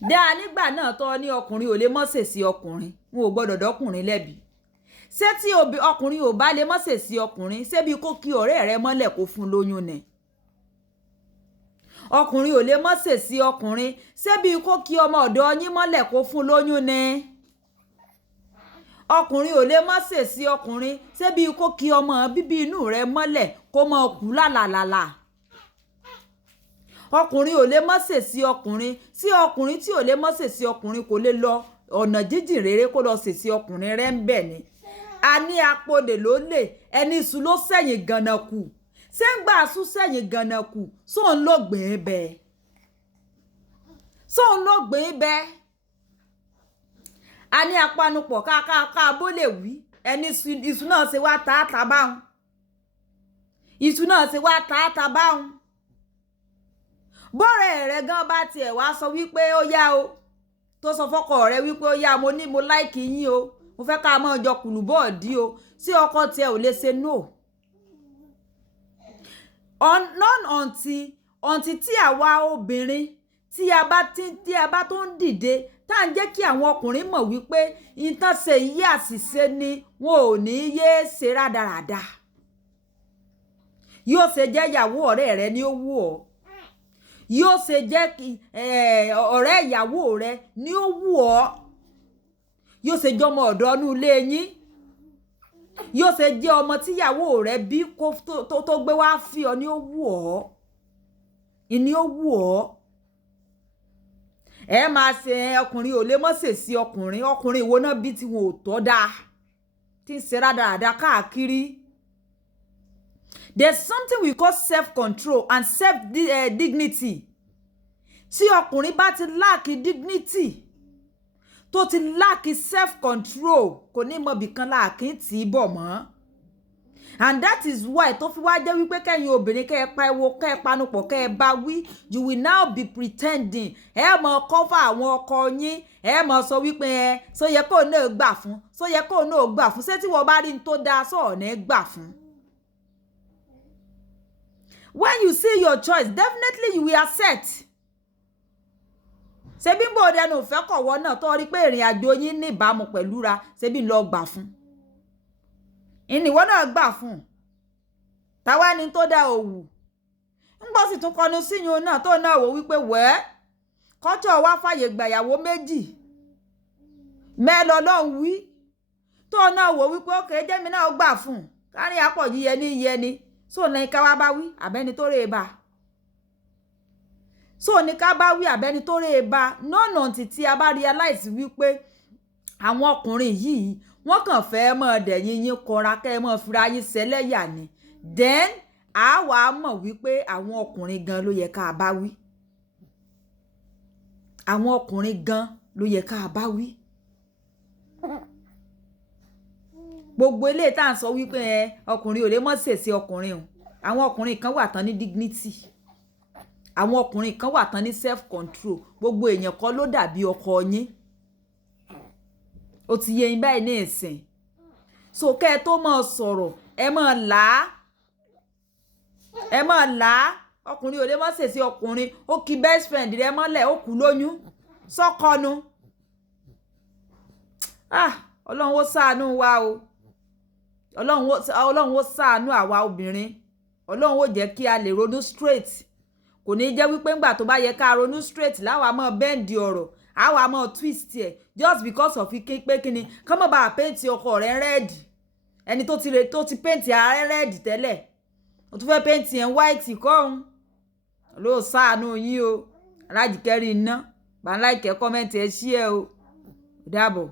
dáa nígbà náà tó ní ọkùnrin ò lè mọ́ ṣèṣì ọkùnrin wọn ò gbọ́dọ̀ dọ́kùnrin lẹ́bi ṣé tí ọkùnrin ò bá lè mọ́ ṣèṣì ọkùnrin ṣé bí kó kí ọ̀rẹ́ rẹ mọ́lẹ̀ kó fún lóyún ni ọkùnrin ò lè mọ́ ṣèṣì ọkùnrin ṣé bí kó kí ọmọ ọ̀dọ̀ yín mọ́lẹ̀ kó fún lóyún ni ọkùnrin ò lè mọ́ ṣèṣì ọkùnrin ṣé bí kó kí ọmọ bíbí inú rẹ mọ́lẹ̀ kó mọ kú lálàlàlà ọkùnrin ò lè mọ́ ṣèṣì ọkùnrin sí ọkùnrin tí ò lè mọ́ ṣèṣì ọkùnrin kò lè lọ ọ̀nà jíjìn rere kó lọ ṣèṣì ọkùnrin rẹ ń bẹ̀ ni a ní apòdè ló lè ẹni sùn ló sẹ́yìn gànà kù ṣé ń gbà sùn sẹ́yìn gànà kù sóun ló gbé bẹ́ẹ̀ sóun ló gbé bẹ́ẹ̀ a ní apanupọ̀ ká bó lè wí ẹni iṣu náà ṣe wá tààtà báwọn iṣu náà ṣe wá tààtà báwọn bọ́rẹ̀ rẹ̀ gan bá tiẹ̀ wá sọ wípé ó yá o tó sọ fọ́kọ rẹ̀ wípé ó yá mo láìkì yín o mo fẹ́ ká máa jọ kùlù bọ́ọ̀dí o sí ọkọ tiẹ̀ ò lè ṣe no until tí àwa obìnrin tí a bá tó ń dìde tá à ń jẹ́ kí àwọn ọkùnrin mọ̀ wípé ìtàn ṣe yí àṣìṣe ni wọn ò ní yéé ṣe rádaràda yóò ṣe jẹ́ ìyàwó ọ̀rẹ́ rẹ ní ó wù ọ́ yóò ṣe jẹ́ ọ̀rẹ́ ìyàwó rẹ ní ó wù ọ́ yóò ṣe jọmọ ọ̀dọ́ inú ilé yín yóò ṣe jẹ́ ọmọ tíyàwó rẹ bí tó gbé wá fi ọ ní ó wù ọ́ ní ó wù ọ́ ẹ máa ṣe ọkùnrin ò lè mọ́ ṣèṣì ọkùnrin ìwo náà bí tí wọn ò tọ́ dáa tí ń ṣe rádaràda káàkiri. There's something we call self-control and self-dignity. Tí ọkùnrin bá ti lack dignity, tó ti lack self-control, kò ní mọ bìkan láàkín tí í bọ̀ mọ́. And that is why tó fi wá jẹ́ wípé kẹ́yin obìnrin kẹ́ ẹ pa ewo kẹ́ ẹ panupọ̀ kẹ́ ẹ bá wí, you will now be pretending. Ẹ mọ̀ cover àwọn ọkọ yín, ẹ mọ̀ sọ wípé so yẹ kó náà gbà fún, so yẹ kó náà gbà fún, ṣé tí wọ́n bá rí n tó dáa sọ̀rọ̀ ní gbà fún. When you see your choice, definitely you will accept. Ṣebí ń bò dẹnu fẹ́ kọ̀wọ́ náà tó rí pé ìrìn àjò yín ní ìbámu pẹ̀lú ra, ṣebí ń lọ gbà fún. Ìníwọ́ náà gbà fún. Táwa ni tó dá òwú. Ń gbọ́ sì tún kọnu síyún náà tó náà wò wípé kọ́tọ̀ wá fàyè gbàyàwó méjì. Mẹ́lọ lọ́hùn wí. Tó náà wò wípé ókè jẹ́mi náà gbà fún. Kárí àpọ̀ yíyẹni. So ní ká wá bá wí àbẹ́ni tó rè bá so ní ká bá wí àbẹ́ni tó rè bá nọ́ọ̀nà tí a bá realize wípé àwọn ọkùnrin yìí wọ́n kàn fẹ́ mọ́ dẹ̀yìn yín kọra kẹ́ mọ́ fira yín ṣẹlẹ́yà ni then a wá mọ̀ wípé àwọn ọkùnrin gan ló yẹ ká bá wí àwọn ọkùnrin gan ló yẹ ká bá wí gbogbo ilé tá ń sọ wípé ọkùnrin ò lè mọ́ ṣèṣe ọkùnrin o àwọn ọkùnrin kan wà tán ní dignity àwọn ọkùnrin kan wà tán ní self control gbogbo èèyàn kọ́ ló dàbí ọkọ yín ó ti yé yín báyìí ní ìsìn so kẹ́ ẹ tó máa sọ̀rọ̀ ẹ máa là á ọkùnrin ò lè mọ́ ṣèṣe ọkùnrin ó kí best friend rẹ mọ́lẹ̀ ó kú lóyún sọ́kọnu ọlọ́run ó ṣàánú wa o ọlọ́run ó ṣàánú àwa obìnrin ọlọ́run ó jẹ́ kí a lè ronú straight kò ní jẹ́ wípé ńgbà tó bá yẹ ká ronú straight láwa máa bend ọ̀rọ̀ àwa máa twist ẹ̀ just because of pé kíni kọ́ mọ̀ bá a paint ọkọ rẹ̀ red ẹni tó ti paint ara red tẹ́lẹ̀ ó tún fẹ́ paint ẹ̀ white kọ́hún ló ṣàánú yín o alájìkẹ́rì iná bá ń láìkẹ́ kọ́mẹ́ǹtì ẹ̀ ṣí ẹ o dàbọ̀.